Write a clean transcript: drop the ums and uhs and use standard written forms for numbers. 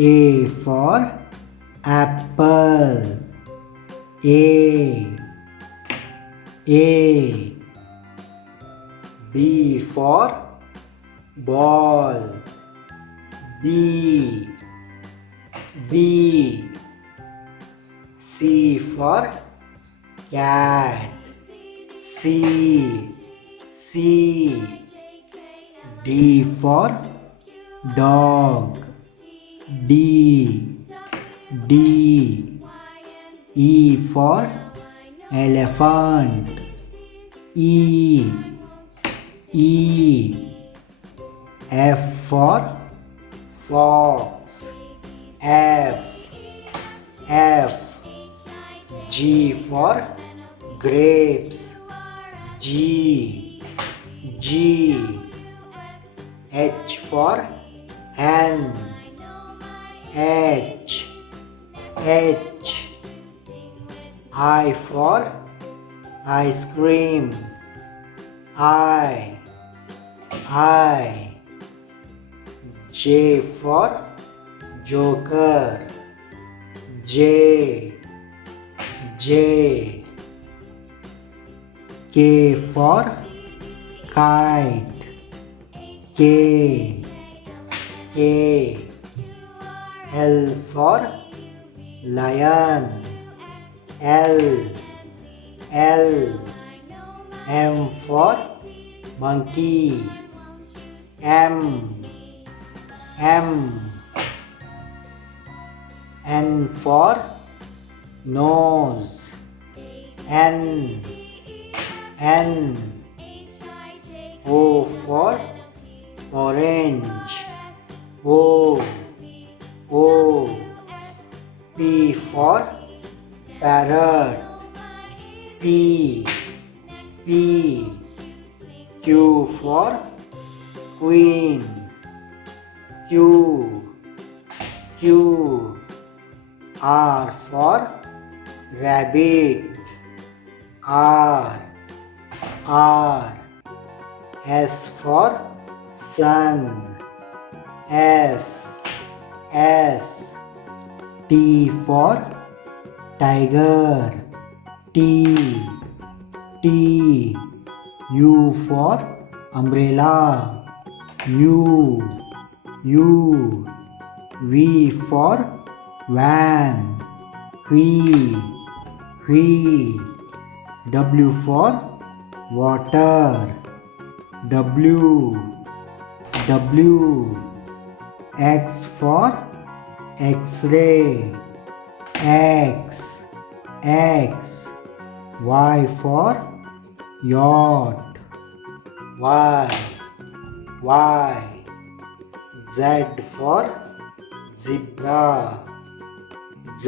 A for apple. A. B for ball. B. C for cat. C. D for dog. D. E for elephant. E. F for fox. F. G for grapes. G. H for hen. H. I for ice cream. I. J for joker. J. K for kite. K. L for lion. L. M for monkey. M. N for nose. N. O for orange. O. P for parrot. P. Q for queen. Q. R for rabbit. R. S for sun. S. T for tiger. T. U for umbrella. U. V for van. V. W for water. W. X for X-ray. X. Y for yacht. Y. Z for zebra. Z.